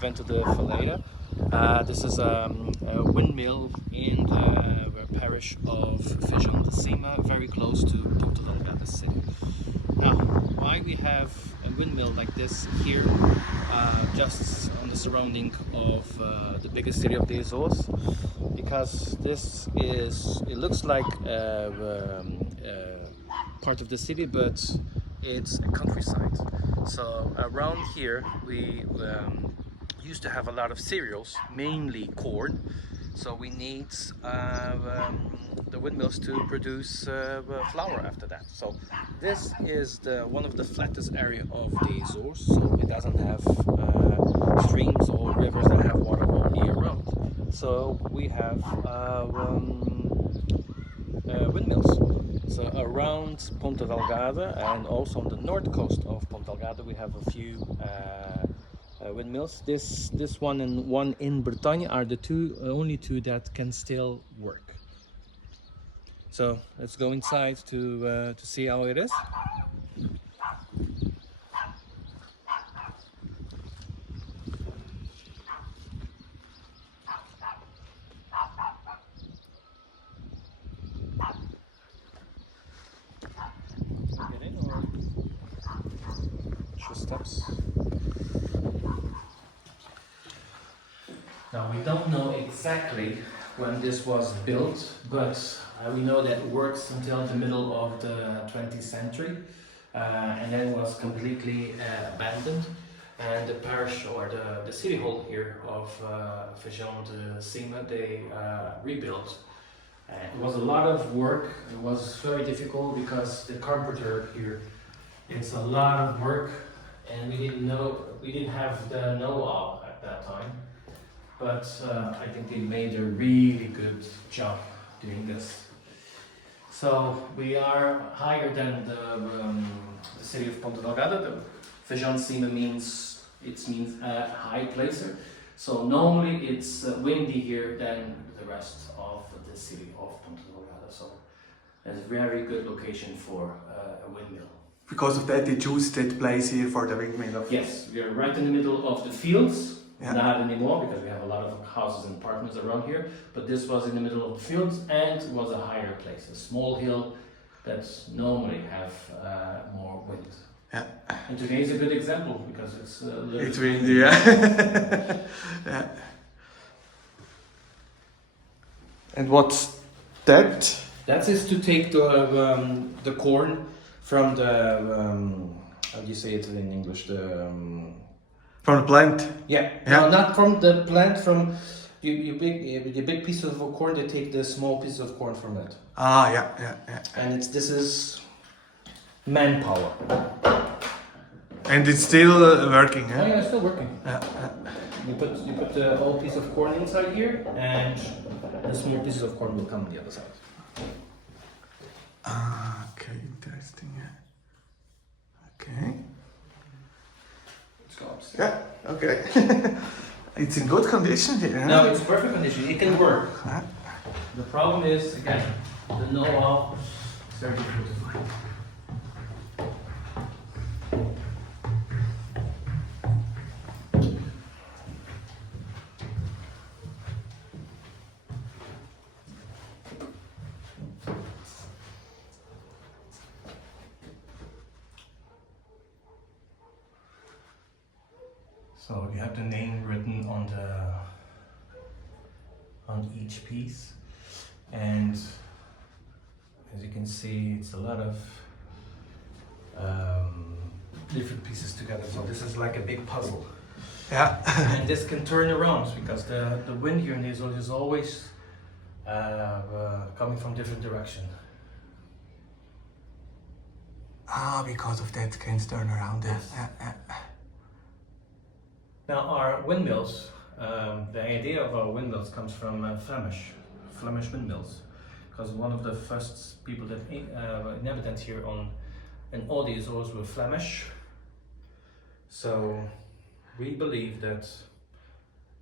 Vento de Faleira. This is a windmill in the parish of Faja de Cima, very close to Ponta Delgada city. Now, why we have a windmill like this here, just on the surrounding of the biggest city of the Azores? Because this is, it looks like part of the city, but it's a countryside. So around here we used to have a lot of cereals, mainly corn. So we need the windmills to produce flour after that. So this is one of the flattest area of the Azores, so it doesn't have streams or rivers that have water all year round. So we have windmills. So around Ponta Delgada and also on the north coast of Ponta Delgada we have a few windmills. This one and one in Bretagne are the only two that can still work. So let's go inside to see how it is. Get in or just steps? Now we don't know exactly when this was built, but we know that it works until the middle of the 20th century, and then was completely abandoned. And the parish or the city hall here of Faja de Cima, they rebuilt. It was a lot of work. It was very difficult because the carpenter here, it's a lot of work, and we didn't have the know-how at that time. But I think they made a really good job doing this. So we are higher than the city of Ponta Delgada. The Faja de Cima means high placer. So normally it's windy here than the rest of the city of Ponta Delgada. So it's a very good location for a windmill. Because of that, they choose that place here for the windmill. Yes, we are right in the middle of the fields. Yeah. Not anymore because we have a lot of houses and apartments around here, but this was in the middle of the fields and was a higher place, a small hill that normally have more wind. Yeah. And today is a good example because it's windy, yeah. Yeah. And what's that? That is to take the corn from the how do you say it in English? From the plant? Yeah. Yeah. No, not from the plant. From the big piece of corn. They take the small piece of corn from it. Ah, yeah, yeah, yeah. And this is manpower. And it's still working, Oh yeah? yeah, it's still working. Yeah, yeah. You put the whole piece of corn inside here, and the small pieces of corn will come on the other side. Ah, okay, interesting, yeah. Okay. Let's go upstairs. Yeah, okay. It's in good condition here, huh? No, it's perfect condition. It can work. Yeah. The problem is, again, the know-how is very difficult to find. So you have the name written on each piece, and as you can see, it's a lot of different pieces together. So this is like a big puzzle. Yeah. And this can turn around because the wind here in the Azores is always coming from different direction. Ah, because of that, can turn around. Yes. Yeah. Now our windmills, the idea of our windmills comes from Flemish windmills, because one of the first people that inhabited here in all the Azores were Flemish. So we believe that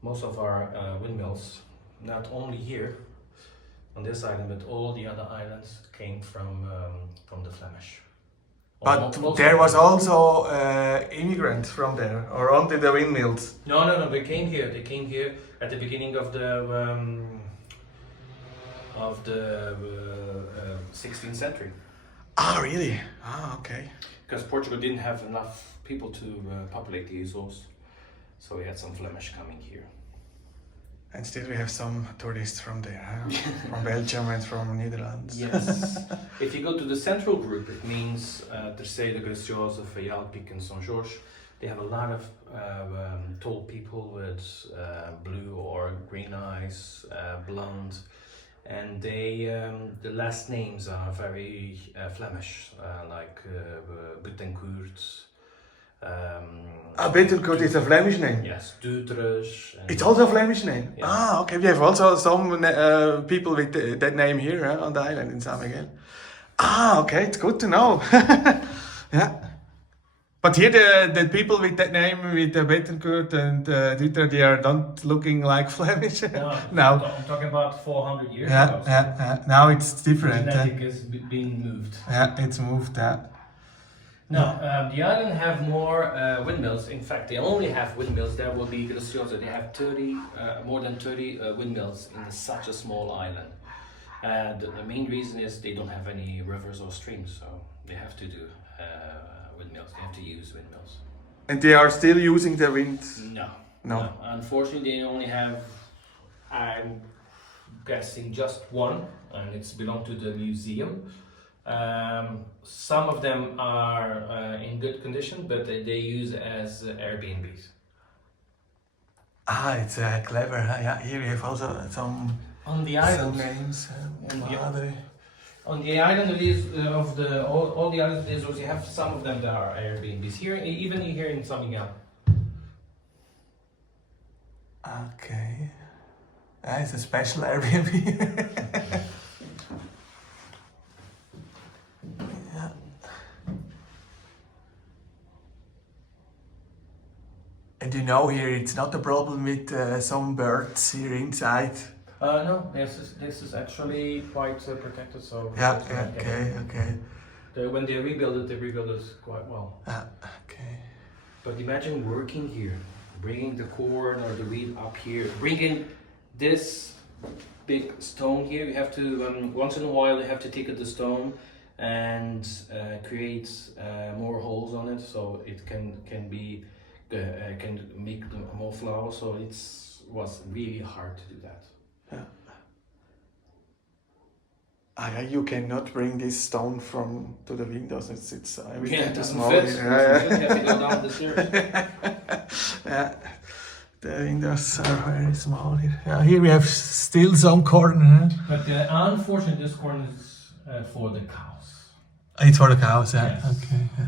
most of our windmills, not only here on this island, but all the other islands came from the Flemish. But Most there of was them. also immigrants from there, or only the windmills. No. They came here. They came here at the beginning of the 16th century. Ah, really? Ah, okay. Because Portugal didn't have enough people to populate the Azores, so we had some Flemish coming here. And still we have some tourists from there, huh? From Belgium and from Netherlands. Yes. If you go to the central group, it means Terceira, Graciosa, Faial, Pique and São Jorge. They have a lot of tall people with blue or green eyes, blonde, and they the last names are very Flemish, like Betancourt. Bettencourt is a Flemish name? Yes, Dutres. It's also a Flemish name? Yeah. Ah, okay. We have also some people with that name here on the island in San Miguel. Ah, okay. It's good to know. Yeah. But here the people with that name, with Bettencourt and Dutra, they are not looking like Flemish. No. I'm talking about 400 years Yeah, ago. yeah. Now it's different. Genetic is being moved. Yeah, it's moved. No, the island have more windmills. In fact, they only have windmills. There will be Graciosa. They have more than 30 windmills in such a small island. The main reason is they don't have any rivers or streams, so they have to do windmills. They have to use windmills. And they are still using the wind? No. Unfortunately, they only have, I'm guessing, just one, and it's belong to the museum. Some of them are in good condition, but they use as Airbnbs. Ah, it's clever. Yeah, here we have also some On the island, some names. on the island of all the islands, you have some of them that are Airbnbs. Here, even here in San Miguel. Okay. It's a special Airbnb. And you know here it's not a problem with some birds here inside. No, this is actually quite protected. So Yeah, okay. When they rebuild it quite well. Okay. But imagine working here, bringing the corn or the wheat up here, bringing this big stone here. You have to once in a while you have to take the stone and create more holes on it so it can make more flour. So it was really hard to do that. You cannot bring this stone to the windows. It's everything Yeah, it too doesn't small. fit. Yeah. You have to go down the stairs. Yeah. The windows are very small here. Here we have still some corn. But unfortunately, this corn is for the cows. It's for the cows, yeah. Yes. Okay. Yeah.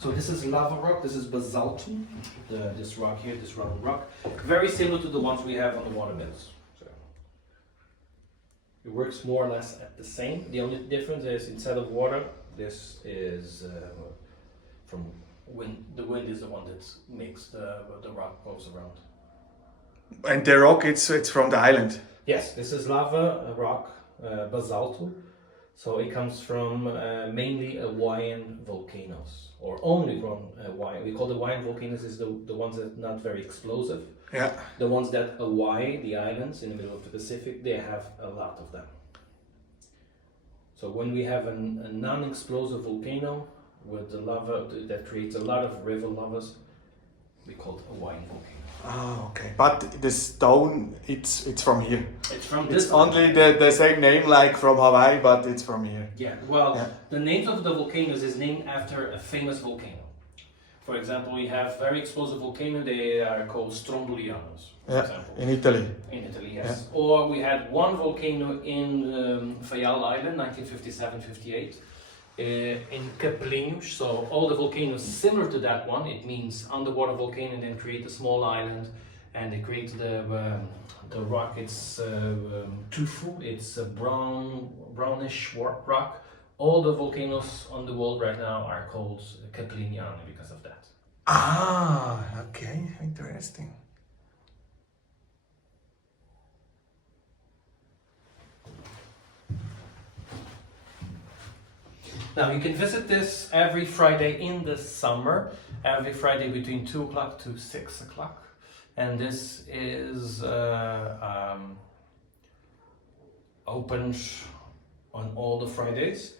So this is lava rock, this is basaltum, this rock here, this round rock. Very similar to the ones we have on the waterbeds. So it works more or less at the same. The only difference is instead of water, this is from wind. The wind is the one that makes the rock goes around. And the rock, it's from the island. Yes, this is lava rock, basaltum. So it comes from mainly Hawaiian volcanoes, or only from Hawaii. We call the Hawaiian volcanoes is the ones that are not very explosive. Yeah. The ones that Hawaii, the islands in the middle of the Pacific, they have a lot of them. So when we have a non-explosive volcano with the lava that creates a lot of river lavas, we call it a Hawaiian volcano. Oh, okay. But the stone, it's from here. It's from It's this. only the same name like from Hawaii, but it's from here. Yeah, well, the names of the volcanoes is named after a famous volcano. For example, we have very explosive volcano, they are called Strombolianos, for example. In Italy. In Italy, yes. Yeah. Or we had one volcano in Faial Island, 1957-58. In Capellinhos, so all the volcanoes similar to that one. It means underwater volcano, and then create a small island, and they create the rock. It's tufu. It's a brownish rock. All the volcanoes on the world right now are called Capellinhano because of that. Ah, okay, interesting. Now you can visit this every Friday in the summer, every Friday between 2 o'clock to 6 o'clock. And this is open on all the Fridays.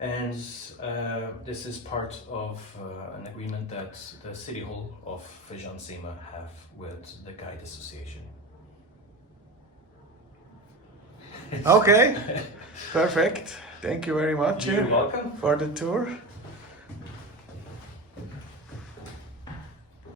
And this is part of an agreement that the City Hall of Faja de Cima have with the Guide Association. Okay, perfect. Thank you very much You're welcome. for the tour.